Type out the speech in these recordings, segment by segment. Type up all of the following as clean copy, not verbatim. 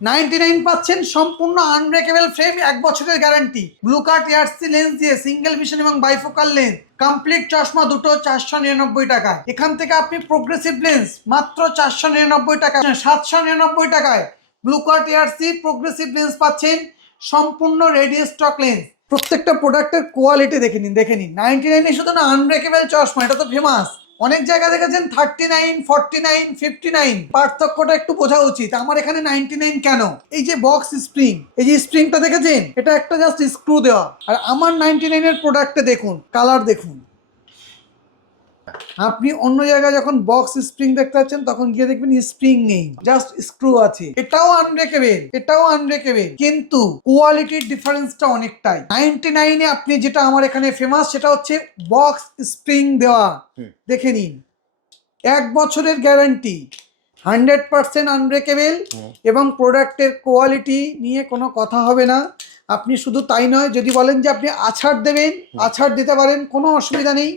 99 পাচ্ছেন সম্পূর্ণ unbreakable frame, 1 বছরের গ্যারান্টি, ব্লু কাট এআরসি লেন্স দিয়ে সিঙ্গেল ভিশন এবং বাইফোকাল লেন্স, কমপ্লিট চশমা দুটো 499 টাকায়। এখান থেকে আপনি প্রোগ্রেসিভ লেন্স মাত্র 499 টাকা, 799 টাকায় ব্লু কাট এআরসি প্রোগ্রেসিভ লেন্স পাচ্ছেন, সম্পূর্ণ রেডি স্টক লেন্স। প্রত্যেকটা প্রোডাক্টের কোয়ালিটি দেখে নিন 99 শুধু না, আনব্রেকেবল চশমা এটা তো ফেমাস। অনেক জায়গা দেখেছেন 39, 49, 59, পার্থক্যটা একটু বোঝা উচিত। আমার এখানে 99 কেন? এই যে বক্স স্প্রিং, এই যে স্প্রিংটা দেখেছেন, এটা একটা জাস্ট স্ক্রু দেওয়া। আর আমার 99 এর প্রোডাক্টে দেখুন, কালার দেখুন। আপনি অন্য জায়গায় যখন বক্স স্প্রিং দেখতে পাচ্ছেন তখন গিয়ে দেখবেন স্প্রিং নেই, জাস্ট স্ক্রু আছে। এটাও আনব্রেকেবল, এটাও আনব্রেকেবল, কিন্তু কোয়ালিটির ডিফারেন্সটা অনেকটাই। 99 এ আপনি যেটা আমার এখানে ফেমাস সেটা হচ্ছে বক্স স্প্রিং দেওয়া। দেখে নিন, 1 বছরের গ্যারান্টি, 100% আনব্রেকেবল, এবং প্রোডাক্টের কোয়ালিটি নিয়ে কোনো কথা হবে না। আপনি শুধু তাই নয়, যদি বলেন যে আপনি আছাড় দেবেন, আছাড় দিতে পারেন, কোনো অসুবিধা নেই।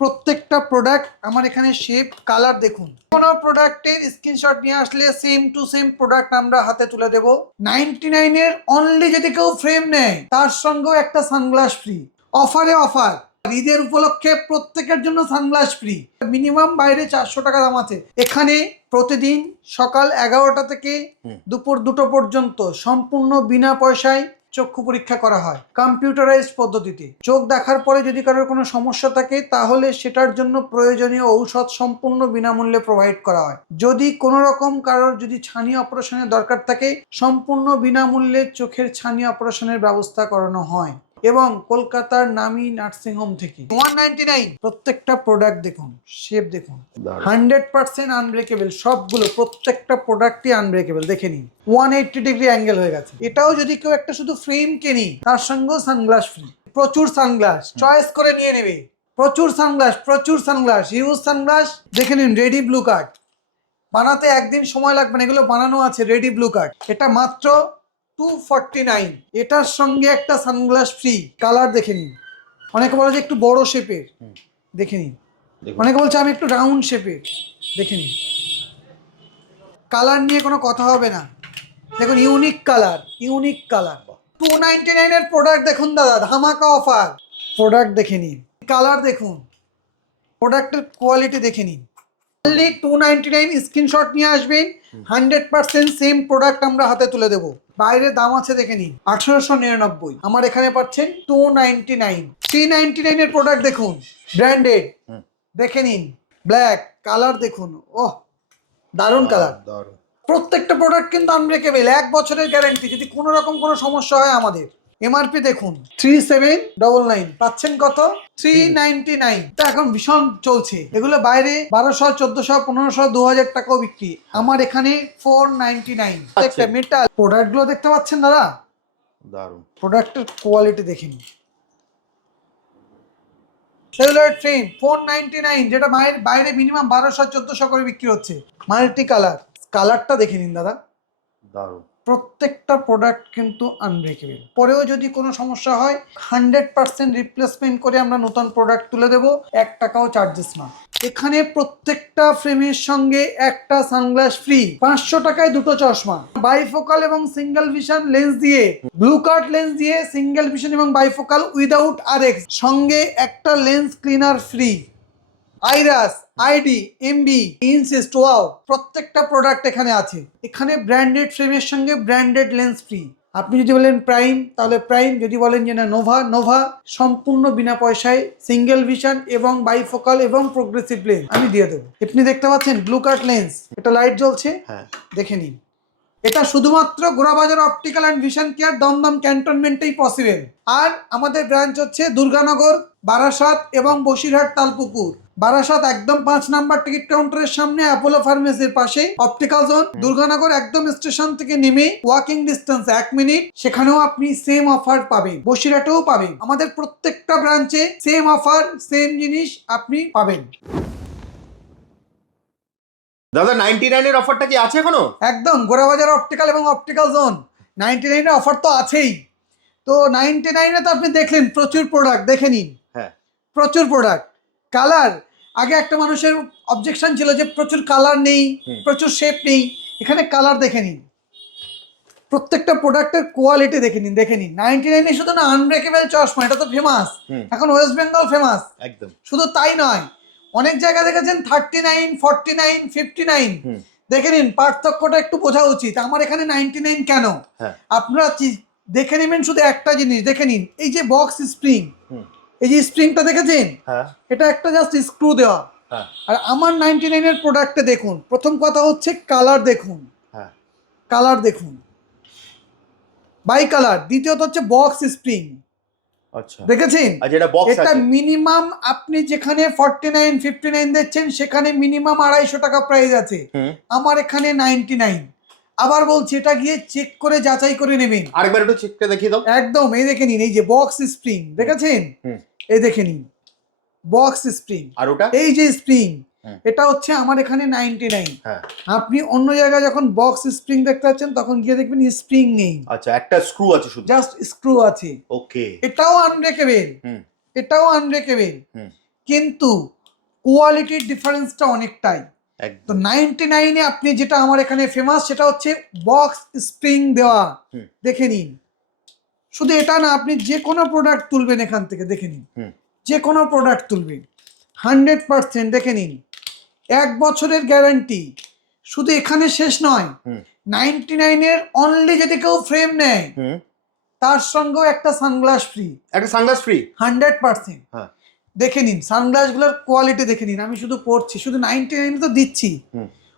প্রত্যেকটা প্রোডাক্ট আমার এখানে শেপ, কালার দেখুন। কোনো প্রোডাক্টের স্ক্রিনশট নিয়ে আসলে সেম টু সেম প্রোডাক্ট আমরা হাতে তুলে দেব। 99 এর অনলি যদি কেউ ফ্রেম নেয় তার সঙ্গেও একটা সানগ্লাস ফ্রি। অফারে অফার, ঈদের উপলক্ষে প্রত্যেকের জন্য সানগ্লাস ফ্রি। মিনিমাম বাইরে 400 টাকা দাম আছে, এখানে প্রতিদিন সকাল 11টা থেকে দুপুর 2টো পর্যন্ত সম্পূর্ণ বিনা পয়সায় চক্ষু পরীক্ষা করা হয়, কম্পিউটারাইজড পদ্ধতিতে। চোখ দেখার পরে যদি কারোর কোনো সমস্যা থাকে তাহলে সেটার জন্য প্রয়োজনীয় ঔষধ সম্পূর্ণ বিনামূল্যে প্রোভাইড করা হয়। যদি কোনো রকম কারোর যদি ছানি অপারেশনের দরকার থাকে, সম্পূর্ণ বিনামূল্যে চোখের ছানি অপারেশনের ব্যবস্থা করানো হয়, এবং কলকাতার নামী নার্সিংহোম থেকে। 199 প্রত্যেকটা প্রোডাক্ট দেখুন, শেপ দেখুন, 100% আনব্রেকেবল, সবগুলো প্রত্যেকটা প্রোডাক্টই আনব্রেকেবল। দেখে নিন 180 ডিগ্রি অ্যাঙ্গেল হয়ে গেছে। এটাও যদি কেউ একটা শুধু ফ্রেম কেনি তার সঙ্গেও সানগ্লাস ফ্রি। প্রচুর সানগ্লাস চয়েস করে নিয়ে নেবে, প্রচুর সানগ্লাস, প্রচুর সানগ্লাস, ইউজ সানগ্লাস। দেখে নিন রেডি ব্লু কার্ড, বানাতে একদিন সময় লাগবে না, এগুলো বানানো আছে রেডি ব্লু কার্ড। এটা মাত্র 249, এটার সঙ্গে একটা সানগ্লাস ফ্রি। কালার দেখে নিন, অনেকে বলে যে একটু বড় শেপের, দেখে নিন। অনেকে বলছে আমি একটু রাউন্ড শেপের, দেখে নিন। কালার নিয়ে কোনো কথা হবে না, দেখুন ইউনিক কালার, ইউনিক কালার। 299 এর প্রোডাক্ট দেখুন দাদা, ধামাকা অফার। প্রোডাক্ট দেখে নিন, কালার দেখুন, প্রোডাক্টের কোয়ালিটি দেখে নিন। অনলি 299, স্ক্রিনশট নিয়ে আসবেন, 100% সেম প্রোডাক্ট আমরা হাতে তুলে দেবো। বাইরে দাম আছে দেখে নিন 1899, আমার এখানে পাচ্ছেন 299। 399 এর প্রোডাক্ট দেখুন, ব্র্যান্ডেড, দেখে নিন, ব্ল্যাক, কালার দেখুন, ওহ দারুণ কালার। প্রত্যেকটা প্রোডাক্ট কিন্তু আনব্রেকেবল, 1 বছরের গ্যারান্টি। যদি কোনো রকম কোনো সমস্যা হয় আমাদের, এমআরপি দেখুন 3799, পাচ্ছেন কত? 399। এটা এখন ভীষণ চলছে, এগুলো বাইরে 1200, 1400, 1500, 2000 টাকাও বিক্রি, আমার এখানে 499। একটা মেটাল প্রোডাক্ট গুলো দেখতে পাচ্ছেন দাদা, দারুণ। প্রোডাক্টের কোয়ালিটি দেখেন, সেলুলার ফ্রেম 499, যেটা বাইরে মিনিমাম 1200, 1400 করে বিক্রি হচ্ছে। মাল্টি কালার, কালারটা দেখে নিন দাদা, দারুণ। প্রত্যেকটা প্রোডাক্ট কিন্তু আনব্রেকেবল। পরেও যদি কোনো সমস্যা হয় 100% রিপ্লেসমেন্ট করে আমরা নতুন প্রোডাক্ট তুলে দেবো, 1 টাকাও চার্জেস না। এখানে প্রত্যেকটা ফ্রেমের সঙ্গে একটা সানগ্লাস ফ্রি, 500 টাকায় দুটো চশমা, বাইফোকাল এবং সিঙ্গেল ভিশন লেন্স দিয়ে, ব্লু কাট লেন্স দিয়ে সিঙ্গেল ভিশন এবং বাইফোকাল উইদাউট আরএক্স, সঙ্গে একটা লেন্স ক্লিনার ফ্রি। আইরাস, আইডি, এমবি, ইনসিস্ট, ওয়াও, প্রত্যেকটা প্রোডাক্ট এখানে আছে। এখানে ব্র্যান্ডেড ফ্রেমের সঙ্গে ব্র্যান্ডেড লেন্স ফ্রি। আপনি যদি বলেন প্রাইম তাহলে প্রাইম, যদি বলেন যে না নোভা, নোভা, সম্পূর্ণ বিনা পয়সায় সিঙ্গেল ভিশন এবং বাইফোকাল এবং প্রোগ্রেসিভ লেন্স আমি দিয়ে দেবো। আপনি দেখতে পাচ্ছেন ব্লু কাট লেন্স, এটা লাইট জ্বলছে, দেখে নিন। এটা শুধুমাত্র Gorabazar optical and vision care, Dumdum ক্যান্টনমেন্টেই পসিবল। আর আমাদের ব্রাঞ্চ হচ্ছে দুর্গানগর, বারাসাত এবং বসিরহাট তালপুকুর। বারাসাত একদম 5 নাম্বার টিকিট কাউন্টারের সামনে অ্যাপোলো ফার্মেসির পাশে অপটিক্যাল জোন। দুর্গানগর একদম স্টেশন থেকে নেমে ওয়াকিং ডিস্টেন্স 1 মিনিট, সেখানেও আপনি সেম অফার পাবেন, বসিরহাটেও পাবেন। আমাদের প্রত্যেকটা ব্রাঞ্চে সেম অফার, সেম জিনিস আপনি পাবেন। দাদা 99 এর অফারটা কি আছে এখনো? একদম, গোড়াবাজার অপটিক্যাল এবং অপটিক্যাল জোন 99 এর অফার তো আছেই। তো 99 এ তো আপনি দেখলেন প্রচুর প্রোডাক্ট, দেখে নিন। হ্যাঁ, প্রচুর প্রোডাক্ট, কালার। আগে একটা মানুষের অবজেকশন ছিল যে প্রচুর কালার নেই, প্রচুর শেপ নেই, এখানে কালার দেখে নিন। প্রত্যেকটা প্রোডাক্টের কোয়ালিটি দেখে নিন 99 এ শুধু না আনব্রেকেবল চশমা, এটা তো ফেমাস, এখন ওয়েস্ট বেঙ্গল ফেমাস। একদম। শুধু তাই নয়, অনেক জায়গা দেখেছেন 39, 49, 59। দেখে নিন, পার্থক্যটা একটু বোঝা উচিত। আমার এখানে 99 কেন, আপনারা দেখে নেবেন। শুধু একটা জিনিস দেখে নিন, এই যে বক্স স্প্রিং, এই যে স্প্রিংটা দেখেছেন, এটা একটা জাস্ট স্ক্রু দেওয়া। আর আমার 99 এর প্রোডাক্টে দেখুন, প্রথম কথা হচ্ছে কালার দেখুন, কালার দেখুন, বাই কালার। দ্বিতীয়ত হচ্ছে বক্স স্প্রিং, আচ্ছা দেখেছেন? এটা মিনিমাম আপনি যেখানে 49, 59 দিচ্ছেন সেখানে মিনিমাম 250 টাকা প্রাইস আছে, আমার এখানে 99। আবার বলছি, এটা গিয়ে চেক করে যাচাই করে নেবেন। আরেকবার একটু চেক করে দেখিয়ে দাও। একদম, এই দেখে নিন, এই যে বক্স স্প্রিং দেখেছেন, এই দেখে নিন বক্স স্প্রিং। আর ওটা এই যে স্প্রিং, এটা হচ্ছে আমার এখানে 99। আপনি অন্য জায়গায় যখন বক্স স্প্রিং দেখতে পাচ্ছেন তখন গিয়ে দেখবেন স্প্রিং নেই। আচ্ছা, একটা স্ক্রু আছে শুধু, জাস্ট স্ক্রু আছে। ওকে, এটাও আনব্রেকেবল, এটাও আনব্রেকেবল, কিন্তু কোয়ালিটির ডিফারেন্সটা অনেকটাই। তো 99 এ আপনি যেটা আমার এখানে ফেমাস সেটা হচ্ছে বক্স স্প্রিং দেওয়া। দেখে নিন, শুধু এটা না, আপনি যে কোনো প্রোডাক্ট তুলবেন এখান থেকে, দেখে নিন, যে কোনো প্রোডাক্ট তুলবেন 100%। দেখে নিন, 1 বছরের গ্যারান্টি। শুধু এখানে শেষ নয়, 99 এর অনলি যদি কেউ ফ্রেম নেয় তার সঙ্গেও একটা সানগ্লাস ফ্রি, একটা সানগ্লাস ফ্রি 100%। দেখে নিন সানগ্লাসগুলোর কোয়ালিটি দেখে নিন, আমি শুধু পড়ছি, শুধু 99 তো দিচ্ছি,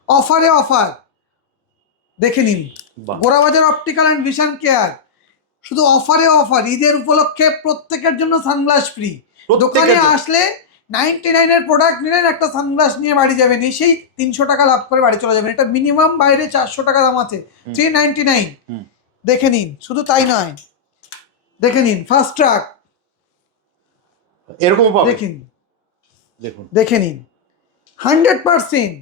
অফারে অফার। দেখে নিন, Gorabazar optical and vision care, শুধু অফারে অফার। ঈদের উপলক্ষে প্রত্যেকের জন্য সানগ্লাস ফ্রি। দোকানে আসলে 99 এর প্রোডাক্ট নিলেন, একটা সানগ্লাস নিয়ে বাড়ি যাবেন, এসেই 300 টাকা লাভ করে বাড়ি চলে যাবেন। এটা মিনিমাম বাইরে 400 টাকা দাম আছে, 399। দেখে নিন, শুধু তাই নয়, দেখে নিন ফাস্ট ট্র্যাক, এরকম পাবেন, দেখুন, দেখে নিন 100%।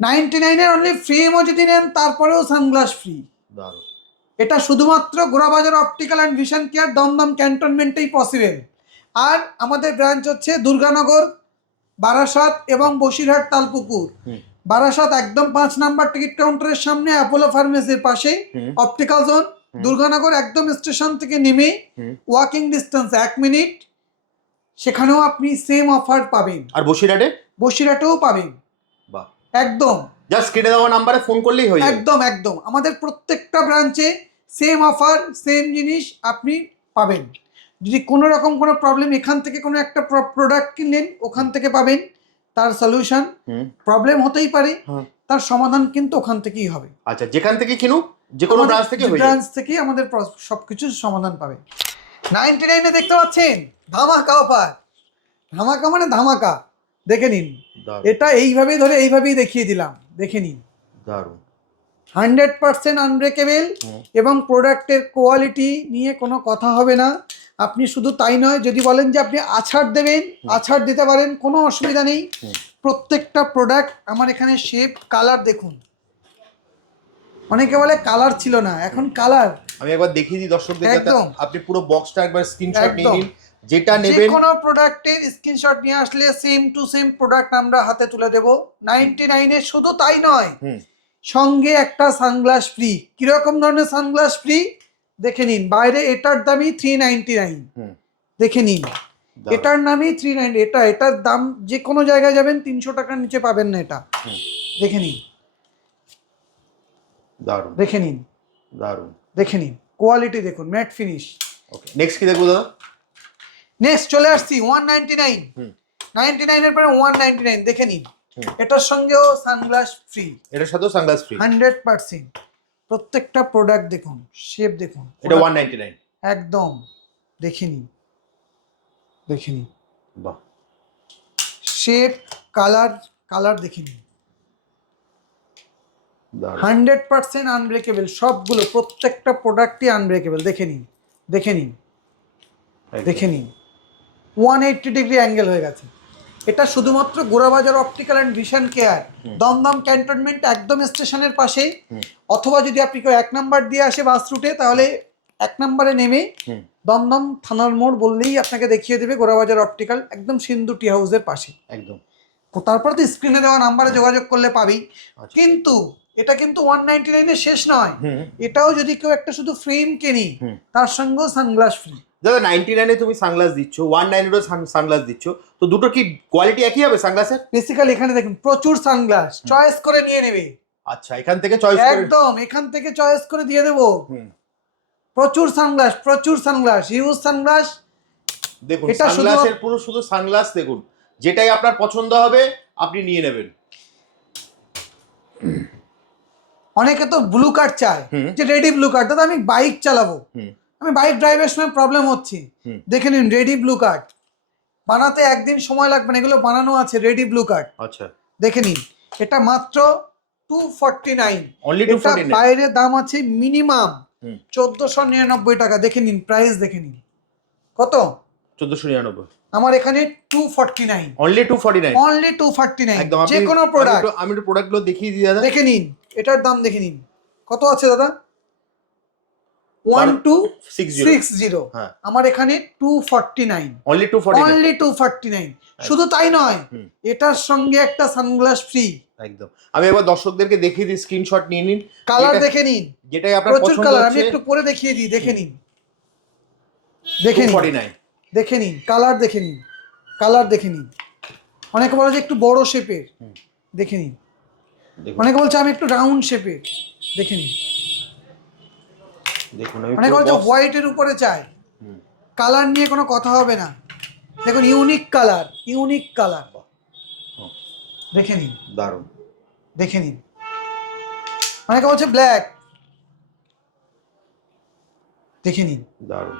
99 এর অনলি ফ্রেমও যদি নেন তারপরেও সানগ্লাস ফ্রি। এটা শুধুমাত্র Gorabazar optical and vision care, Dumdum ক্যান্টনমেন্টেই পসিবল। আর আমাদের ব্রাঞ্চ হচ্ছে দুর্গানগর, বারাসাত এবং বসিরহাট তালপুকুর। বারাসাত একদম 5 নাম্বার টিকিট কাউন্টারের সামনে অ্যাপোলো ফার্মেসির পাশে অপটিক্যাল জোন। দুর্গানগর একদম স্টেশন থেকে নেমে ওয়াকিং ডিস্টেন্স 1 মিনিট, সেখানেও আপনি সেম অফার পাবেন। আর বসিরহাটেও পাবেন। একদম জাস্ট স্ক্রিনে দেওয়া নম্বরে ফোন করলেই হয়ে যাবে। একদম একদম, আমাদের প্রত্যেকটা ব্রাঞ্চে সেম অফার, সেম জিনিস আপনি পাবেন। যদি কোনো রকম কোনো প্রবলেম, এখান থেকে কোনো একটা প্রোডাক্ট কিনলেন, ওখান থেকে পাবেন তার সলিউশন। প্রবলেম হতেই পারে, তার সমাধান কিন্তু ওখান থেকেই হবে। আচ্ছা, যেখান থেকে কিনুক, যে কোনো ব্রাঞ্চ থেকে হয়ে যাবে, ব্রাঞ্চ থেকেই আমাদের সবকিছুর সমাধান পাবে। 99 এ দেখতে পাচ্ছেন ধামাকা অফার, ধামাকা মানে ধামাকা। দেখে নিন, এটা এইভাবেই ধরে এইভাবেই দেখিয়ে দিলাম, দেখে নিন, দারুণ। 100% আনব্রেকেবল এবং প্রোডাক্টের কোয়ালিটি নিয়ে কোনো কথা হবে না। আপনি শুধু তাই নয়, যদি বলেন যে আপনি আছাড় দেবেন, আছাড় দিতে পারেন, কোনো অসুবিধা নেই। প্রত্যেকটা প্রোডাক্ট আমার এখানে শেপ, কালার দেখুন। অনেকে বলে কালার ছিল না, এখন কালার। আমি একবার দেখিয়ে দিই দর্শকদের, আপনি পুরো বক্সটা একবার স্ক্রিনশট নিয়ে নিন, যেটা নেবেন। যে কোনো প্রোডাক্টের স্ক্রিনশট নিয়ে আসলে সেম টু সেম প্রোডাক্ট আমরা হাতে তুলে দেব 99 এ। শুধু তাই নয়, সঙ্গে একটা সানগ্লাস ফ্রি। কিরকম ধরনের সানগ্লাস ফ্রি দেখে নিন। বাইরে এটার দামই 399, দেখে নিন, এটার নামই 390। এটার দাম যে কোনো জায়গায় যাবেন 300 টাকার নিচে পাবেন না এটা। দেখে নিন, দারুণ, দেখে নিন, দারুণ, দেখে নিন কোয়ালিটি দেখুন, ম্যাট ফিনিশ। ওকে, নেক্সট কি দেখবো দাদা? নেক্সট চলে আসছি 199। 99 এর পরে 199, দেখে নিন, এটার সঙ্গেও সানগ্লাস ফ্রি, এটার সাথেও সানগ্লাস ফ্রি 100%। প্রত্যেকটা প্রোডাক্ট দেখুন, শেপ দেখুন, এটা 199 একদম। দেখে নিন, দেখে নিন, বাহ, শেপ, কালার, কালার দেখে নিন, 100% আনব্রেকেবল। সবগুলো, প্রত্যেকটা প্রোডাক্টই আনব্রেকেবল। দেখে নিন, দেখে নিন, দেখে নিন, 180 ডিগ্রি অ্যাঙ্গেল হয়ে গেছে। এটা শুধুমাত্র Gorabazar optical and vision care, Dumdum cantonment একদম স্টেশনের পাশে। অথবা যদি আপনি কেউ 1 নাম্বার দিয়ে আসে বাস রুটে, তাহলে 1 নাম্বারে নেমে দমদম থানার মোড় বললেই আপনাকে দেখিয়ে দেবে গোড়াবাজার অপটিক্যাল, একদম সিন্ধু টি হাউসের পাশে একদম। তারপরে তো স্ক্রিনে দেওয়া নাম্বারে যোগাযোগ করলে পাবেই। কিন্তু এটা কিন্তু 199 এ শেষ নয়, হুম। এটাও যদি কেউ একটা শুধু ফ্রেম কিনি হুম। তার সঙ্গেও সানগ্লাস ফ্রি। দাদা 99 এ তুমি সানগ্লাস দিচ্ছ, 199 এরও সানগ্লাস দিচ্ছ, তো দুটো কি কোয়ালিটি একই হবে সানগ্লাসের? বেসিক্যালি এখানে দেখুন প্রচুর সানগ্লাস, চয়েস করে নিয়ে নেবে। আচ্ছা, এখান থেকে চয়েস করে একদম এখান থেকে চয়েস করে দিয়ে দেবো। হুম। প্রচুর সানগ্লাস, প্রচুর সানগ্লাস, হিউজ সানগ্লাস। দেখুন এটা শুধু সানগ্লাসের পুরো শুধু সানগ্লাস দেখুন, যেটাই আপনার পছন্দ হবে আপনি নিয়ে নেবেন। অনেকে তো ব্লু কার্ড চায়, হুম। যে রেডি ব্লু কার্ড, দাদা আমি বাইক চালাবো, হুম। আমি বাইক ড্রাইভের সময় প্রবলেম হচ্ছে, হুম। দেখে নিন রেডি ব্লু কার্ড, বানাতে একদিন সময় লাগবে না, এগুলো বানানো আছে রেডি ব্লু কার্ড, আচ্ছা, দেখে নিন। এটা মাত্র 249, অনলি এটা 249। বাইরে দাম আছে মিনিমাম হুম। 1499 টাকা। দেখে নিন প্রাইস, দেখে নিন কত, 1499। আমার এখানে 249, অনলি 249। অনলি 249, একদম। যে কোনো প্রোডাক্ট। আমি একটু প্রোডাক্টগুলো দেখিয়ে দিই দাদা। দেখে নিন এটার দাম, দেখে নিন কত আছে দাদা, 1260, হ্যাঁ। আমার এখানে 249, অনলি 249। অনলি 249। শুধু তাই নয়, হুম। এটার সঙ্গে একটা সানগ্লাস ফ্রি। একদম। আমি এবার দর্শকদেরকে দেখিয়ে দিই, স্ক্রিনশট নিয়ে নিন, কালার যেটা- দেখে নিন, যেটাই আপনার প্রচুর পছন্দ কালার, আমি হচ্ছে। একটু পরে দেখিয়ে দিই, দেখে নিন, দেখে নিন, 249। দেখে নিন কালার, দেখে নিন কালার, দেখে নিন। অনেকে বলে যে একটু বড় শেপের, হুম। দেখে নিন। দেখুন, অনেকে বলছে আমি একটু রাউন্ড শেপের, দেখে নিন। দেখুন আমি অনেকে পুরো বলছে box- হোয়াইটের উপরে চাই, হুম। কালার নিয়ে কোনো কথা হবে না। দেখুন ইউনিক কালার, ইউনিক কালার, হুম। দেখে নিন, দারুণ। দেখে নিন। অনেকে বলছে ব্ল্যাক, দেখে নিন দারুণ।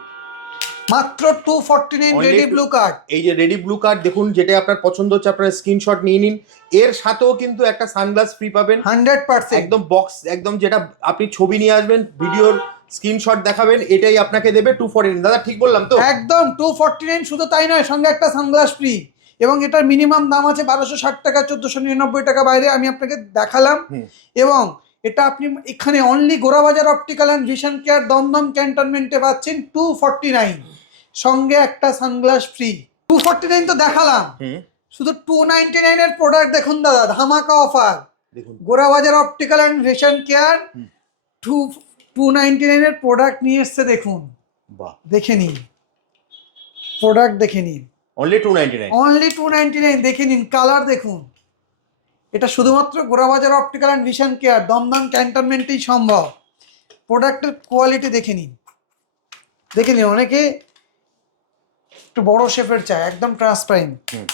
মাত্র 249 Only ready two- blue card. এই যে রেডি ব্লু কার্ড দেখুন, যেটা আপনার পছন্দ হচ্ছে আপনার স্ক্রিনশট নিয়ে নিন। এর সাথেও কিন্তু একটা সানগ্লাস ফ্রি পাবেন 100%, একদম বক্স, একদম যেটা আপনি ছবি নিয়ে আসবেন, ভিডিওর স্ক্রিনশট দেখাবেন, এটাই আপনাকে দেবে 249। দাদা ঠিক বললাম তো? একদম 249। শুধু তাই নয়, সঙ্গে একটা সানগ্লাস ফ্রি, এবং এটার মিনিমাম দাম আছে 1260 টাকা, 1499 টাকা বাইরে আমি আপনাকে দেখালাম। হুম। এবং এটা আপনি এখানে only Gorabazar optical and vision care Dumdum ক্যান্টনমেন্টে পাচ্ছেন 249, সঙ্গে একটা সানগ্লাস ফ্রি। 249 তো দেখালাম, হুম। শুধু 299 এর প্রোডাক্ট দেখুন দাদা, ধামাকা অফার। দেখুন Gorabazar optical and vision care হুম। 299 এর প্রোডাক্ট নিয়ে এসছে, দেখুন, বাহ, দেখে নিন প্রোডাক্ট, দেখে নিন, অনলি 299। অনলি 299, দেখে নিন কালার দেখুন। এটা শুধুমাত্র Gorabazar optical and vision care Dumdum ক্যান্টনমেন্টেই সম্ভব। প্রোডাক্টের কোয়ালিটি দেখে নিন, দেখে নিন। অনেকে একটু বড় শেপের চায়, একদম ট্রান্সপারেন্ট, হুম।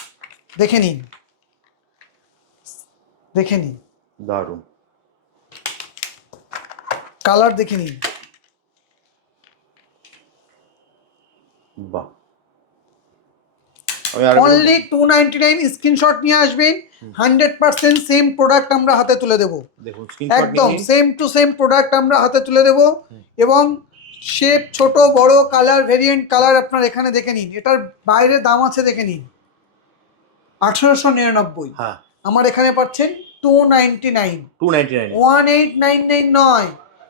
দেখে নিন, দেখে নিন দারুণ। কালার, দেখে নিন। বাহ, আমি আর অনলি 299, স্ক্রিনশট নিয়ে আসবেন, 100% সেম প্রোডাক্ট আমরা হাতে তুলে দেবো, দেখুন স্ক্রিনশট একদম নিয়ে নিন। সেম টু সেম প্রোডাক্ট আমরা হাতে তুলে দেবো। এবং শেপ ছোট বড় কালার ভেরিয়েন্ট কালার আপনার এখানে দেখে নিন। এটার বাইরে দাম আছে, দেখে নিন 1899, হ্যাঁ, আমার এখানে পাচ্ছেন 299, 299 1899 নয়,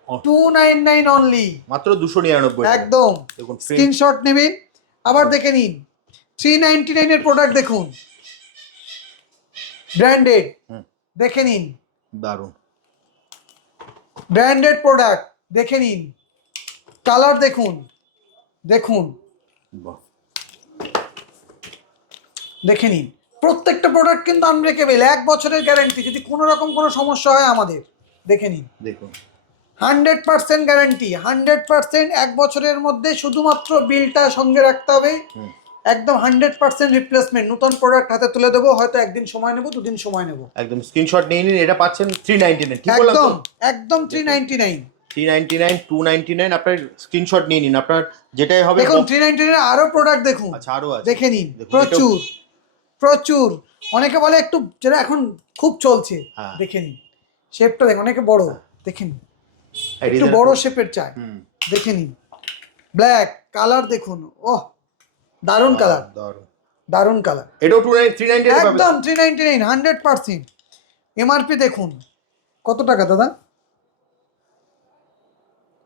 ও। 299 অনলি, মাত্র 299 টাকা। একদম। দেখুন স্ক্রিনশট নেবেন। আবার দেখে নিন 399 এর প্রোডাক্ট দেখুন, ব্র্যান্ডেড, হুম। দেখে নিন দারুণ। ব্র্যান্ডেড প্রোডাক্ট, দেখে নিন কালার দেখুন, দেখুন, বাহ, দেখে নিন। প্রত্যেকটা প্রোডাক্ট কিন্তু আনব্রেকেবল, 1 বছরের গ্যারান্টি, যদি কোনো রকম কোনো সমস্যা হয় আমাদের, দেখে নিন দেখুন 100% গ্যারান্টি, 100%। 1 বছরের মধ্যে শুধুমাত্র বিলটা সঙ্গে রাখতে হবে, হুম। একদম 100% রিপ্লেসমেন্ট। নতুন প্রোডাক্ট হাতে তুলে দেবো, হয়তো একদিন সময় নেবো, দুদিন সময় নেবো, একদম স্ক্রিনশট নিয়ে নিন। এটা পাচ্ছেন 399, ঠিক বললাম তো? একদম একদম 399। 399, 299, আপনার স্ক্রিনশট নিয়ে নিন, আপনার যেটাই হবে। দেখুন 399 এর আরো প্রোডাক্ট দেখুন, আচ্ছা, আরো আছে, দেখে নিন, দেখুন, প্রচুর প্রচুর। অনেকে বলে একটু, যেটা এখন খুব চলছে, হ্যাঁ। দেখে নিন শেপটা দেখুন, অনেকে বড়, দেখে নিন এই একটু design- বড় শেপের চায়, হুম। দেখে নিন। ব্ল্যাক কালার দেখুন, ওহ দারুণ কালার, দারুণ। দারুণ কালার, এটাও 399 পাবেন। একদম 399, 100%। এমআরপি দেখুন কত টাকা দাদা,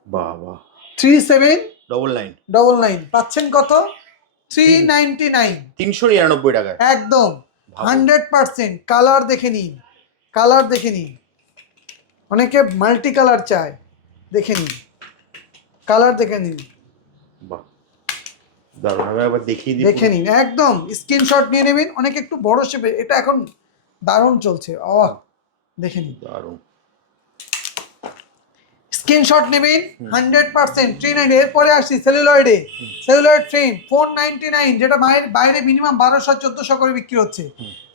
বাহ বাহ, 3799, পাচ্ছেন কত, 399, 399 টাকায়। একদম ভাবুন। 100%। কালার দেখে নিন, কালার দেখে নিন, অনেকে মাল্টি কালার চায়, দেখে নিন, কালার দেখে নিন, বাহ দারুণ, আমি একবার দেখিয়ে দিই। দেখে নিন, একদম স্ক্রিনশট নিয়ে নেবেন। অনেকে একটু বড় শেপে, এটা এখন দারুণ চলছে। দেখে নিন, দারুণ। স্ক্রিনশট নেবেন 100% 390। এরপরে আসি সেলুলয়েডে, সেলুলয়েড ফ্রেম 499, যেটা বাইরে মিনিমাম 1200-1400 করে বিক্রি হচ্ছে।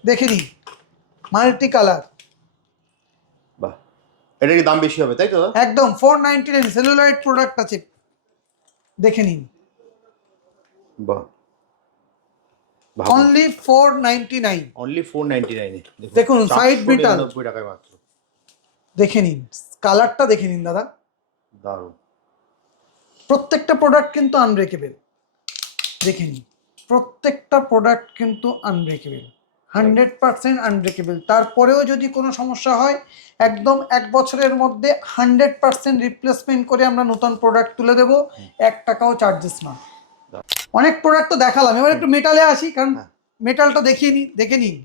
দেখে নিন, মাল্টি কালার, বাহ, এটা কি দাম বেশি হবে তাই তো? একদম 499 সেলুলয়েড প্রোডাক্ট আছে, দেখে নিন, বাহ, অনলি 499। অনলি 499 এ দেখুন, সাইড বিটাল 499 টাকায় মাত্র। দেখে নিন, কালারটা দেখে নিন দাদা। দারুণ। প্রত্যেকটা প্রোডাক্ট কিন্তু আনব্রেকেবল, দেখে নিন, প্রত্যেকটা প্রোডাক্ট কিন্তু আনব্রেকেবল, 100% আনব্রেকেবল। তারপরেও যদি কোনো সমস্যা হয়, একদম 1 বছরের মধ্যে 100% রিপ্লেসমেন্ট করে আমরা নতুন প্রোডাক্ট তুলে দেবো, 1 টাকাও চার্জেস না। অনেক প্রোডাক্ট তো দেখালাম, এবার একটু মেটালে আসি, কারণ মেটালটা দেখিয়ে নিন, দেখে নিন।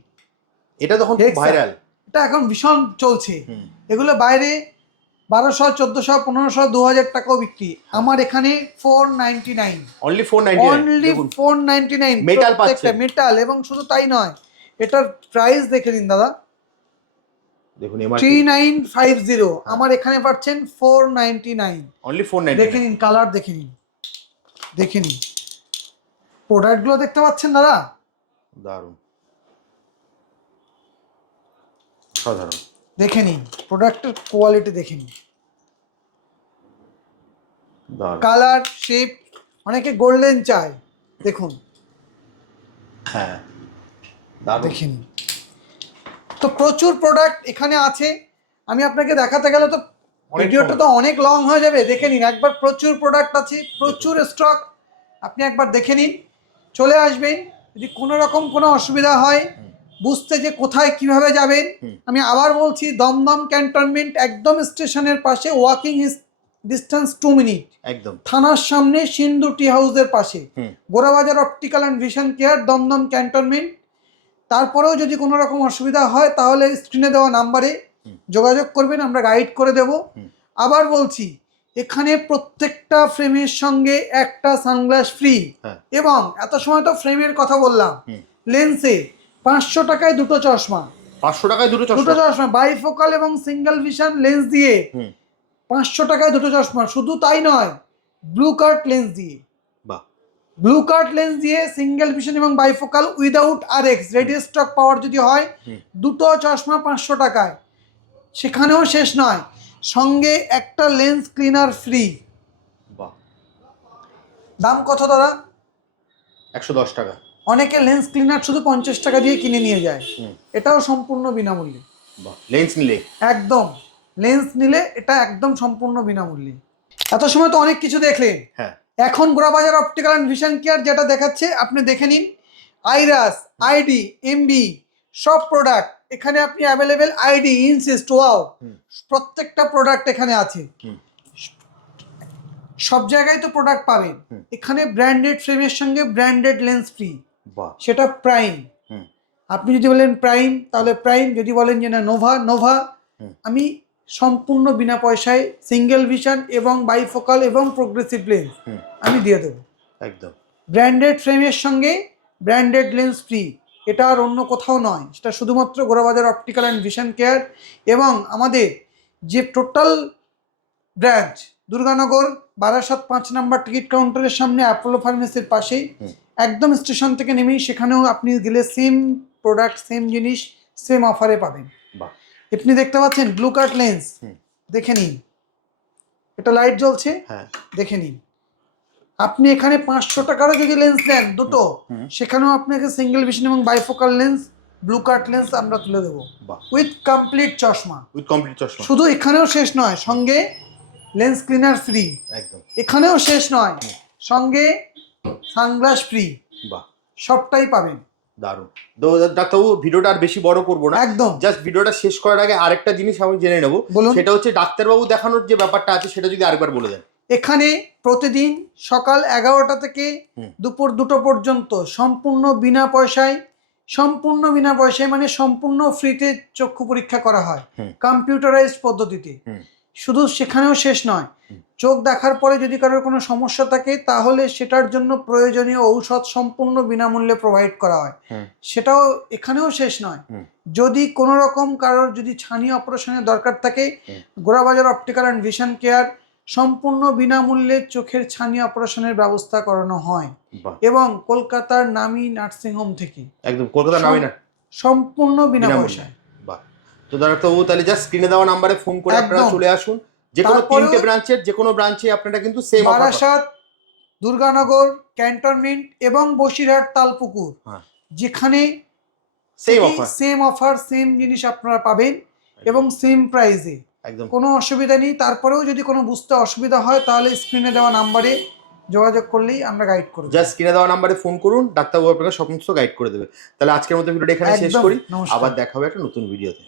এটা তখন ভাইরাল, এটা এখন ভীষণ চলছে। এগুলো বাইরে 1200, 1400, 1500, 2000 টাকাও বিক্রি, আমার এখানে 499, অনলি 499, অনলি 499 মেটাল পাচ্ছেন, মেটাল। এবং শুধু তাই নয়, এটার প্রাইস দেখে নিন দাদা, দেখুন 3950, আমার এখানে পাচ্ছেন 499, অনলি 499। দেখে নিন, কালার দেখে নিন, দেখে নিন, প্রোডাক্টগুলো দেখতে পাচ্ছেন দাদা, দারুণ, সাধারণ। দেখে নিন প্রোডাক্টের কোয়ালিটি, দেখে নিন, কালার, শেপ। অনেকে গোল্ডেন চায়, দেখুন, হ্যাঁ দারুণ। দেখে নিন। তো প্রচুর প্রোডাক্ট এখানে আছে, আমি আপনাকে দেখাতে গেলে তো ভিডিওটা তো অনেক লং হয়ে যাবে। দেখে নিন, একবার প্রচুর প্রোডাক্ট আছে, প্রচুর স্টক, আপনি একবার দেখে নিন, চলে আসবেন। যদি কোনো রকম কোনো অসুবিধা হয় বুঝতে যে কোথায় কিভাবে যাবেন, আমি আবার বলছি, দমদম ক্যান্টনমেন্ট, একদম স্টেশনের পাশে, ওয়াকিং ডিস্টেন্স 2 মিনিট, একদম থানার সামনে, সিন্ধু টি হাউসের পাশে, Gorabazar optical and vision care, Dumdum cantonment. তারপরেও যদি কোনো রকম অসুবিধা হয় তাহলে স্ক্রিনে দেওয়া নাম্বারে যোগাযোগ করবেন, আমরা গাইড করে দেব। আবার বলছি, এখানে প্রত্যেকটা ফ্রেমের সঙ্গে একটা সানগ্লাস ফ্রি, এবং এত সময় তো ফ্রেমের কথা বললাম, লেন্সে 500 টাকায় দুটো চশমা, 500 টাকায় দুটো চশমা বাইফোকাল এবং সিঙ্গেল ভিশন লেন্স দিয়ে 500 টাকায় দুটো চশমা। শুধু তাই নয়, ব্লু কার্ট লেন্স দিয়ে, ব্লু কার্ট লেন্স দিয়ে সিঙ্গেল ভিশন এবং bifocal without Rx ready stock power যদি হয়, দুটো চশমা 500 টাকায়। সেখানেও শেষ নয়, সঙ্গে একটা লেন্স ক্লিনার ফ্রি। দাম কত দাদা? 110 টাকা। অনেকে লেন্স ক্লিনার শুধু 50 টাকা দিয়ে কিনে নিয়ে যায়, এটাও সম্পূর্ণ বিনামূল্যে। লেন্স নিলে, একদম লেন্স নিলে এটা একদম সম্পূর্ণ বিনামূল্যে। এত সময় তো অনেক কিছু দেখলেন, এখন Gorabazar optical and vision care যেটা দেখাচ্ছে আপনি দেখে নিন। আইরাস, আইডি, এমবি সব প্রোডাক্ট এখানে আপনি অ্যাভেলেবেল। আইডি, ইনসিস্ট, ওয়াও, প্রত্যেকটা প্রোডাক্ট এখানে আছে। সব জায়গায় তো প্রোডাক্ট পাবেন, এখানে ব্র্যান্ডেড ফ্রেমের সঙ্গে ব্র্যান্ডেড লেন্স ফ্রি, সেটা প্রাইম। আপনি যদি বলেন প্রাইম তাহলে প্রাইম, যদি বলেন যে না নোভা, নোভা। আমি সম্পূর্ণ বিনা পয়সায় সিঙ্গেল ভিশন এবং বাইফোকাল এবং প্রোগ্রেসিভ লেন্স আমি দিয়ে দেবো, একদম ব্র্যান্ডেড ফ্রেমের সঙ্গে ব্র্যান্ডেড লেন্স ফ্রি। এটা আর অন্য কোথাও নয়, সেটা শুধুমাত্র Gorabazar optical and vision care. এবং আমাদের যে টোটাল ব্রাঞ্চ দুর্গানগর বারাসাত 5 নম্বর টিকিট কাউন্টারের সামনে, অ্যাপোলো ফার্মেসির পাশেই, একদম স্টেশন থেকে নেমেই সেখানেও আপনি গেলে সেম প্রোডাক্ট, সেম জিনিস, সেম অফারে পাবেন। আপনি দেখতে পাচ্ছেন ব্লু কার্ট লেন্স, দেখে নিন, এটা লাইট জ্বলছে, দেখে নিন। আপনি এখানে 500 টাকারও যদি লেন্স নেন দুটো, সেখানেও আপনাকে সিঙ্গেল ভিশন এবং bifocal lens, blue cut lens আমরা তুলে দেবো উইথ কমপ্লিট চশমা। শুধু এখানেও শেষ নয়, সঙ্গে লেন্স ক্লিনার ফ্রি, একদম এখানেও শেষ নয়, সঙ্গে সানগ্লাস ফ্রি, সবটাই পাবেন। দারুণ। তো ডাক্তারবাবু, ভিডিওটা আর বেশি বড় করবো না, একদম জাস্ট ভিডিওটা শেষ করার আগে আরেকটা জিনিস আমি জেনে নেবো, সেটা হচ্ছে ডাক্তারবাবু দেখানোর যে ব্যাপারটা আছে সেটা যদি আরেকবার বলে দেন। এখানে প্রতিদিন সকাল 11টা থেকে দুপুর 2টো পর্যন্ত সম্পূর্ণ বিনা পয়সায় সম্পূর্ণ বিনা পয়সায়, মানে সম্পূর্ণ ফ্রিতে চক্ষু পরীক্ষা করা হয় হুম। কম্পিউটারাইজড পদ্ধতিতে। হুম। শুধু সেখানেও শেষ নয়, হুম। চোখ দেখার পরে যদি কারোর কোনো সমস্যা থাকে তাহলে সেটার জন্য প্রয়োজনীয় ঔষধ সম্পূর্ণ বিনামূল্যে প্রোভাইড করা হয়। হুম। সেটাও এখানেও শেষ নয়, হুম। যদি কোনো রকম কারোর যদি ছানি অপারেশনের দরকার থাকে, হুম। Gorabazar optical and vision care সম্পূর্ণ বিনামূল্যে চোখের ছানি অপারেশনের ব্যবস্থা করানো হয় বাহ, এবং কলকাতার নামী নার্সিংহোম থেকে একদম কলকাতা নামি না, সম্পূর্ণ বিনা বিনামূল্যে। পয়সায়। বাহ, তো ডাক্তারবাবু তাহলে জাস্ট স্ক্রিনে দেওয়া নাম্বারে ফোন করে আপনারা একদম। চলে আসুন। যে কোনো তারপরেও 3টে ব্রাঞ্চের যে কোনো ব্রাঞ্চে আপনারা কিন্তু সেম অফার পাবেন। বারাসাত, দুর্গানগর, ক্যান্টনমেন্ট এবং বসিরহাট তালপুকুর, হ্যাঁ, যেখানে same offer. Same offer, same জিনিস আপনারা পাবেন এবং সেম প্রাইসে, একদম কোনো অসুবিধা নেই। তারপরেও যদি কোনো বুঝতে অসুবিধা হয় তাহলে স্ক্রিনে দেওয়া নাম্বারে যোগাযোগ করলেই আমরা গাইড করব। জাস্ট স্ক্রিনে দেওয়া নাম্বারে ফোন করুন, ডাক্তারবাবু আপনাকে সমস্ত গাইড করে দেবে। তাহলে আজকের মতো ভিডিওটা এখানে শেষ একদম, করি, নমস্কার। আবার দেখা হবে একটা নতুন ভিডিওতে।